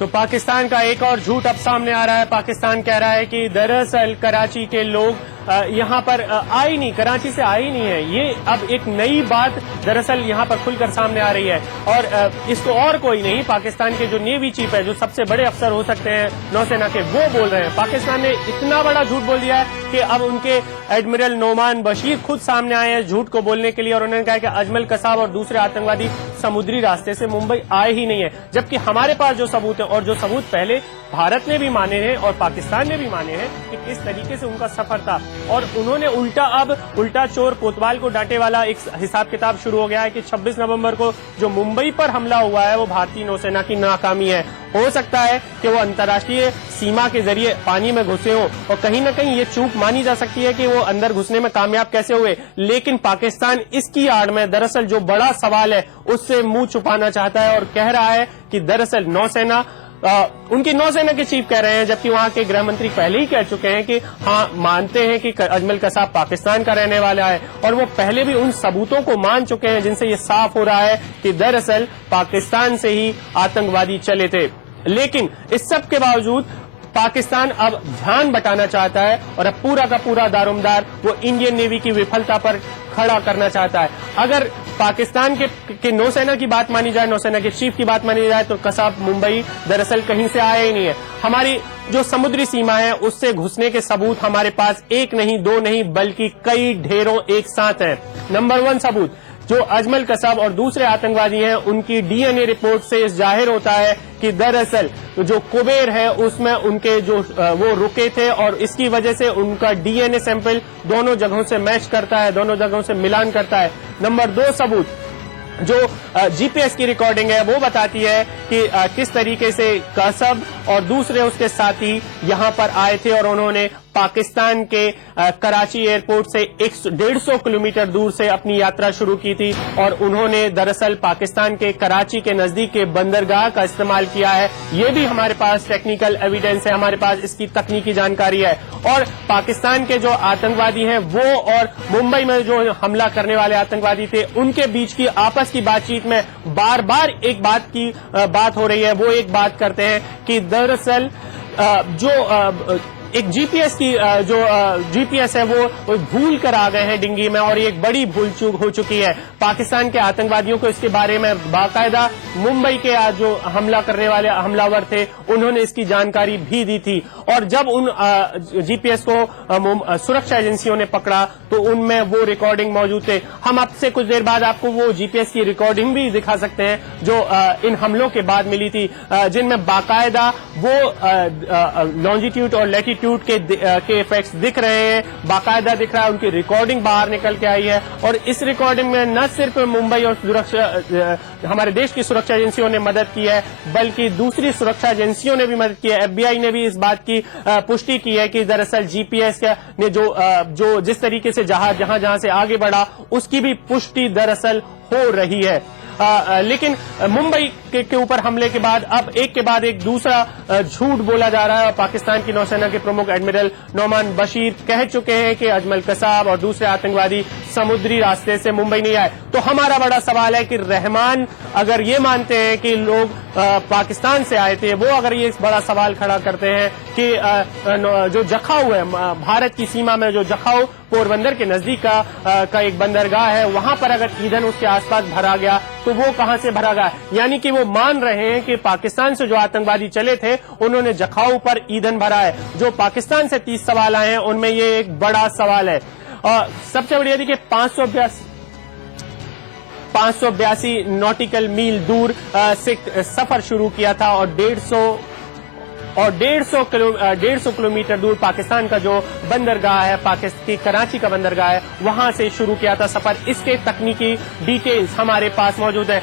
तो पाकिस्तान का एक और झूठ अब सामने आ रहा है। पाकिस्तान कह रहा है कि दरअसल कराची के लोग यहाँ पर आए नहीं, कराची से आए नहीं है। ये अब एक नई बात दरअसल यहाँ पर खुलकर सामने आ रही है और इसको और कोई नहीं, पाकिस्तान के जो नेवी चीफ है, जो सबसे बड़े अफसर हो सकते हैं नौसेना के, वो बोल रहे हैं। पाकिस्तान ने इतना बड़ा झूठ बोल दिया है कि अब उनके एडमिरल नोमान बशीर खुद सामने आए हैं झूठ को बोलने के लिए और उन्होंने कहा कि अजमल कसाब और दूसरे आतंकवादी समुद्री रास्ते से मुंबई आए ही नहीं है। जबकि हमारे पास जो सबूत है और जो सबूत पहले भारत ने भी माने हैं और पाकिस्तान ने भी माने हैं कि किस तरीके से उनका सफर था, और उन्होंने उल्टा चोर कोतवाल को डांटे वाला एक हिसाब किताब शुरू हो गया है कि 26 नवंबर को जो मुंबई पर हमला हुआ है वो भारतीय नौसेना की नाकामी है। हो सकता है कि वो अंतर्राष्ट्रीय सीमा के जरिए पानी में घुसे हो और कहीं न कहीं ये चूक मानी जा सकती है कि वो अंदर घुसने में कामयाब कैसे हुए, लेकिन पाकिस्तान इसकी आड़ में दरअसल जो बड़ा सवाल है उससे मुंह छुपाना चाहता है और कह रहा है कि दरअसल नौसेना उनकी नौसेना के चीफ कह रहे हैं, जबकि वहां के गृह मंत्री पहले ही कह चुके हैं कि हाँ मानते हैं कि अजमल कसाब पाकिस्तान का रहने वाला है, और वो पहले भी उन सबूतों को मान चुके हैं जिनसे ये साफ हो रहा है कि दरअसल पाकिस्तान से ही आतंकवादी चले थे। लेकिन इस सब के बावजूद पाकिस्तान अब ध्यान बटाना चाहता है और अब पूरा का पूरा दारोमदार वो इंडियन नेवी की विफलता पर खड़ा करना चाहता है। अगर पाकिस्तान के नौसेना की बात मानी जाए, नौसेना के चीफ की बात मानी जाए, तो कसाब मुंबई दरअसल कहीं से आया ही नहीं है। हमारी जो समुद्री सीमा है उससे घुसने के सबूत हमारे पास एक नहीं, दो नहीं, बल्कि कई ढेरों एक साथ हैं। नंबर 1 सबूत, जो अजमल कसाब और दूसरे आतंकवादी हैं उनकी डीएनए रिपोर्ट से जाहिर होता है कि दरअसल जो कुबेर है उसमें उनके जो वो रुके थे और इसकी वजह से उनका डीएनए सैंपल दोनों जगहों से मैच करता है, दोनों जगहों से मिलान करता है। नंबर 2 सबूत, जो जीपीएस की रिकॉर्डिंग है वो बताती है कि किस तरीके से कसाब और दूसरे उसके साथी यहां पर आए थे और उन्होंने पाकिस्तान के कराची एयरपोर्ट से 150 किलोमीटर दूर से अपनी यात्रा शुरू की थी और उन्होंने दरअसल पाकिस्तान के कराची के नजदीक के बंदरगाह का इस्तेमाल किया है। ये भी हमारे पास टेक्निकल एविडेंस है, हमारे पास इसकी तकनीकी जानकारी है। और पाकिस्तान के जो आतंकवादी हैं वो और मुंबई में जो हमला करने वाले आतंकवादी थे उनके बीच की आपस की बातचीत में बार बार एक बात हो रही है। वो एक बात करते हैं कि दरअसल एक जीपीएस की जो जीपीएस है वो भूल कर आ गए हैं डिंगी में और ये एक बड़ी भूल चूक हो चुकी है। पाकिस्तान के आतंकवादियों को इसके बारे में बाकायदा मुंबई के जो हमला करने वाले हमलावर थे उन्होंने इसकी जानकारी भी दी थी, और जब उन जीपीएस को सुरक्षा एजेंसियों ने पकड़ा तो उनमें वो रिकॉर्डिंग मौजूद थे। हम आपसे कुछ देर बाद आपको वो जीपीएस की रिकॉर्डिंग भी दिखा सकते हैं जो इन हमलों के बाद मिली थी, जिनमें बाकायदा वो लॉन्जिट्यूड और लैटिट्यूड के इफेक्ट्स दिख रहे हैं, बाकायदा दिख रहा है, उनकी रिकॉर्डिंग बाहर निकल के आई है। और इस रिकॉर्डिंग में न सिर्फ मुंबई और हमारे देश की सुरक्षा एजेंसियों ने मदद की है बल्कि दूसरी सुरक्षा एजेंसियों ने भी मदद की है। एफबीआई ने भी इस बात की पुष्टि की है कि दरअसल जीपीएस ने जो जिस तरीके से जहां से आगे बढ़ा उसकी भी पुष्टि दरअसल हो रही है। लेकिन मुंबई के ऊपर हमले के बाद अब एक के बाद एक दूसरा झूठ बोला जा रहा है और पाकिस्तान की नौसेना के प्रमुख एडमिरल नोमान बशीर कह चुके हैं कि अजमल कसाब और दूसरे आतंकवादी समुद्री रास्ते से मुंबई नहीं आए। तो हमारा बड़ा सवाल है कि रहमान अगर ये मानते हैं कि लोग पाकिस्तान से आए थे, वो अगर ये बड़ा सवाल खड़ा करते हैं कि जो जखाऊ है भारत की सीमा में, जो जखाऊ पोरबंदर के नजदीक का एक बंदरगाह है, वहां पर अगर ईंधन उसके आसपास भरा गया तो वो कहां से भरा गया, यानी कि वो मान रहे हैं कि पाकिस्तान से जो आतंकवादी चले थे उन्होंने जखाऊ पर ईंधन भरा है। जो पाकिस्तान से 30 सवाल आए हैं उनमें ये एक बड़ा सवाल है। सबसे बड़ी यदि कि 582 नॉटिकल मील दूर से सफर शुरू किया था और 150 किलोमीटर दूर पाकिस्तान का जो बंदरगाह है, पाकिस्तान की कराची का बंदरगाह है, वहां से शुरू किया था सफर। इसके तकनीकी डिटेल्स हमारे पास मौजूद है।